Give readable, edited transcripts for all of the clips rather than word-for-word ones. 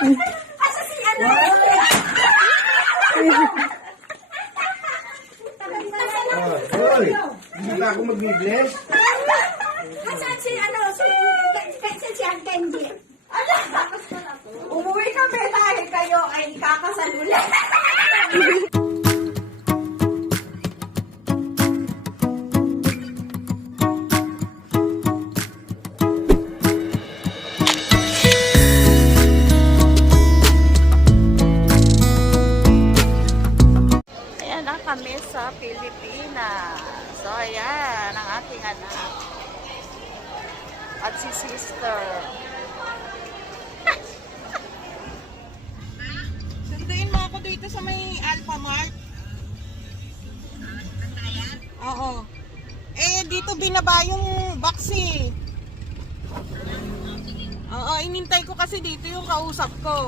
Asa si ano? Hoy, hindi ba ako mag-bless? Asan si ano? Si Ang Candy. Umuwi kami dahil kayo ay kakasal ulit. Ayan na kami sa Pilipinas. So, ayan ang aking anak. At si sister. Sunduin mo ako dito sa may Alphamart. Oo. Eh, dito binaba yung box eh. Oo, inintay ko kasi dito yung kausap ko.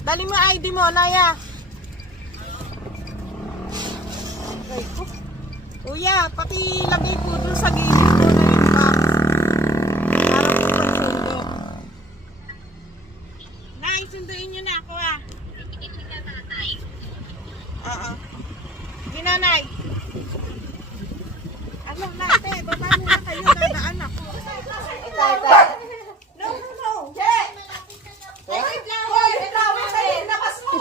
Dali mo ID mo, Naya. Okay. Kuya, pati lagay po dun sa gilid ko na yung box. Para po pagsundo. Nay, sunduin nyo na ako ah. Oo. Ginanay. Ano natin, baba muna kayo, dadaan ako. No. Hey! Wait lang, kayo, labas mo.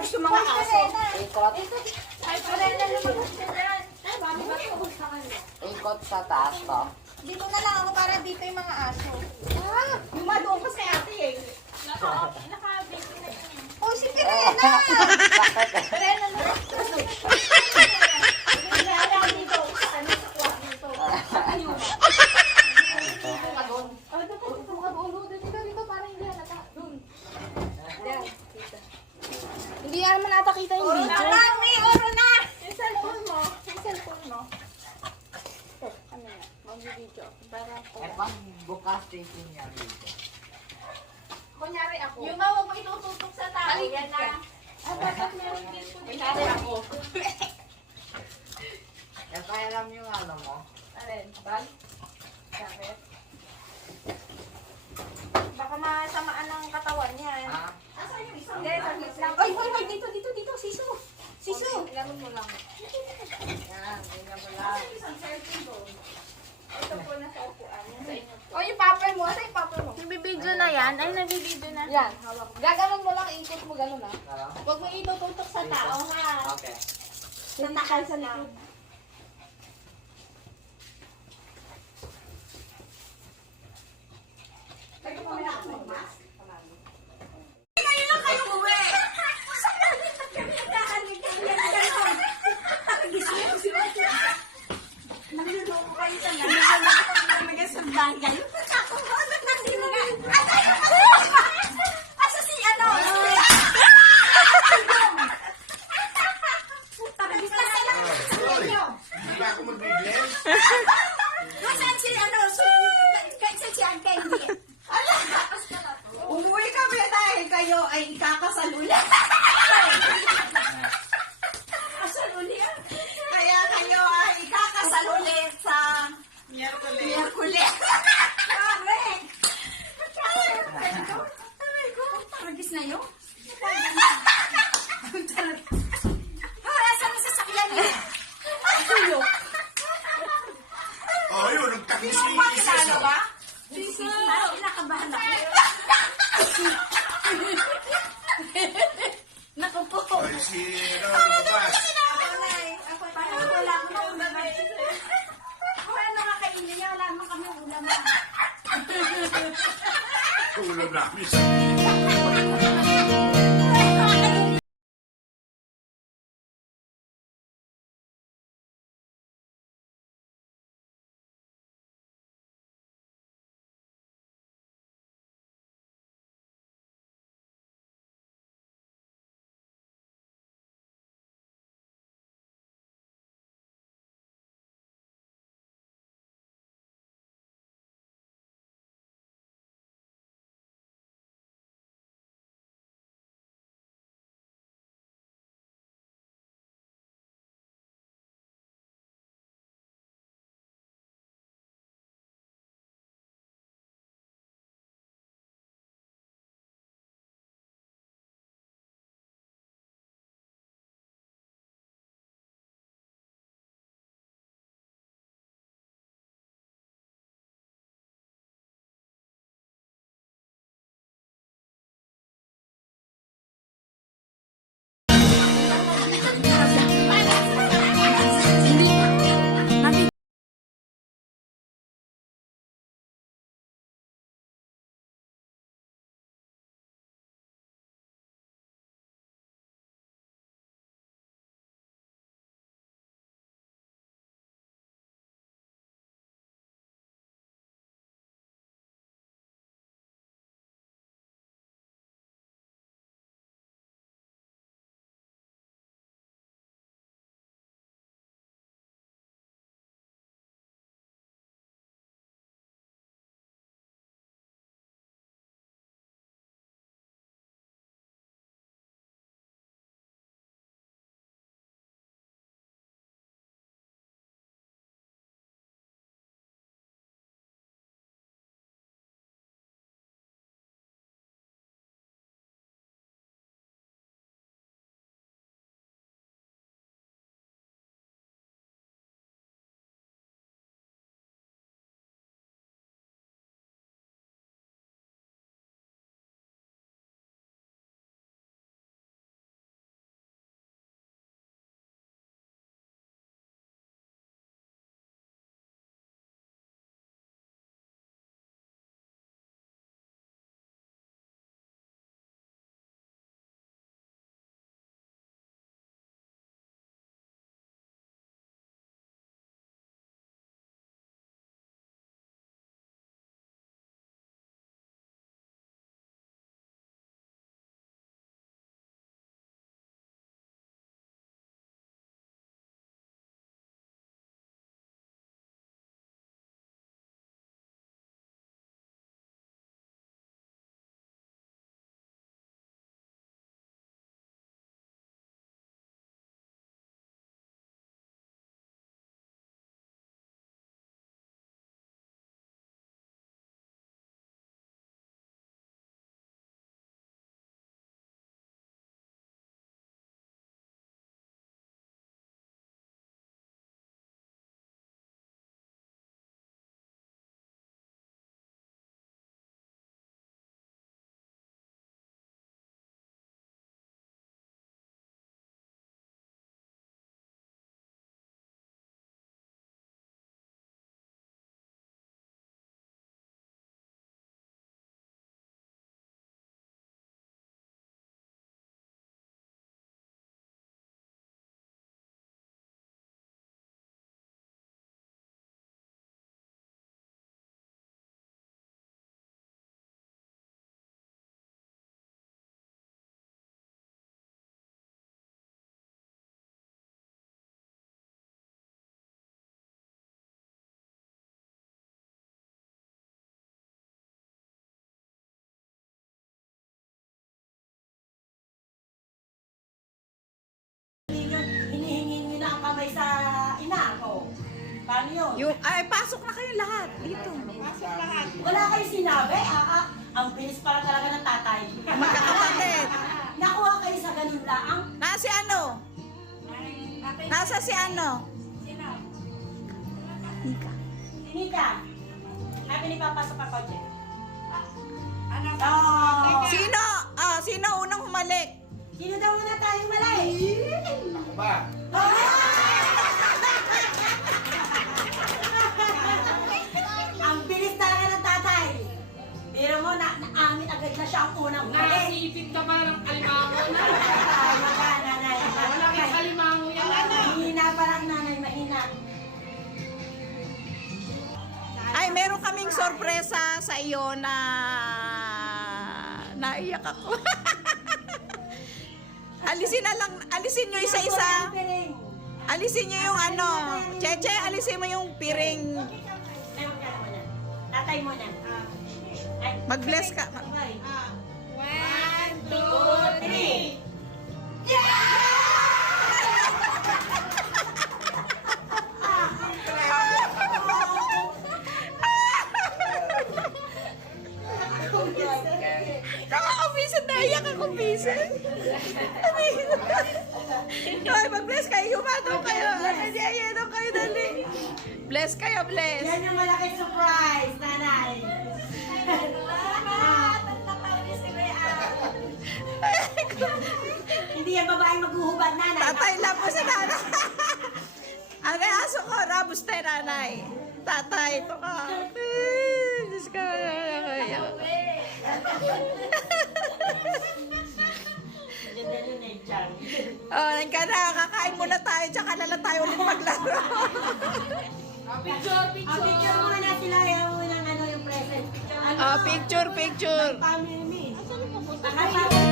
Gusto mga aso. Ikot sa taas to. Dito na lang ako para dito yung mga aso. Dumadong ko sa ate eh. Oh, si Pirena! Pirena na. Dito. Ano sa kwarto? Ayun. Hindi naman ata kita yung Oro video. na, Mami! Oro na! Yung cellphone mo. Ano na, mag-video. Para po. Eh, pag bukas station niya dito. Kunyari ako. Yung mawag mo itututok sa tao. Yan na. Kunyari ako. Eh, kaya alam yung ano mo. Alin? Bal? Bakit? Baka masamaan ng katawan niya. Ha? Asan yung isang? Hindi, saglit lang. Ay, dito. Siso. Ganun mo lang. Yan, ganyan mo lang. Asan yung isang cellphone ko? Ito po na sa upuan. Yan sa inyo. O, yung paper mo. Asa yung paper mo? Nagbibideo na yan? Ay, nagbibideo na. Yan, hawak. Gaganon mo lang, ikot mo gano'n ah. Ano? Huwag mo itututok sa tao ha. Okay. Sa taas sa likod. Ngayon lang kayo uwi. Saan namin kami nagkakanit-kanit? Naluloko kayo sa nga. Naluloko kayo mag-asundan kayo. Ako, nandito nga. Asa si ano? Hindi ba ako mag-bless? Nasaan si ano? Saan si Ang Candy? Umuwi kami dahil kayo ay kakasal ulit. Kasal ulit? Kaya kayo ay kakasal ulit sa Miyerkules. Correct. Aray ko, taragis na yun. Asan ang sasakyan niya? Tuyo. Oh, yun, nagtakis Sino ni ba? Isis. Kilala ba? Sisi. Nakabahan ako. Naku po. Ay, si, lumabas. Ako, parang wala mo na ulam. Ako, ano kakainin niya? Wala naman kami ulam. Ulam namin. Paano yun? Ay, pasok na kayo lahat. Dito. Wala kayo sinabi? Ang bilis pala talaga ng tatay. Magkakapatid. Nakuha kayo sa ganun lang. Nasa si ano? Nasa si ano? Ika. Sinika. Sabi ni Papa sa kotse. Sino? Sino unang humalik? Sino daw muna tayo malay? Ako ba? Ang bilis talaga ng tatay. Pero mo, naamin agad na siya ang unang huli. Nasipit ka ba ng alimango na? Tayo ka, nanay. Malaking alimango yan. Mahina parang nanay, mahina. Ay, meron kaming sorpresa sa iyo na naiyak ako. Alisin nyo isa-isa. Alisin nyo yung ano. Cheche, alisin mo yung piring. Tatay mo na. Mag-bless ka. 1, 2, 3. Nakakabisan, naiyak ako bisan. Ay, mag-bless kayo. Humataw kayo. Ayun kayo, dali. Bless kayo, bless. Yan yung malaking surprise, nanay. Hindi yan babaeng maghuhubad, nanay. Tatay lang po si nanay. Ang aso ko, rabos tayo nanay. Tatay, ito ka. Diyos ka. Ganda nun eh, Chang. Oh, ka na. Kakain muna tayo. Tsaka na lang tayo ulit maglaro. Picture, Picture picture. muna sila yung unang ano yung present. Ano? Picture, picture. Family me. Asan yung pupunta?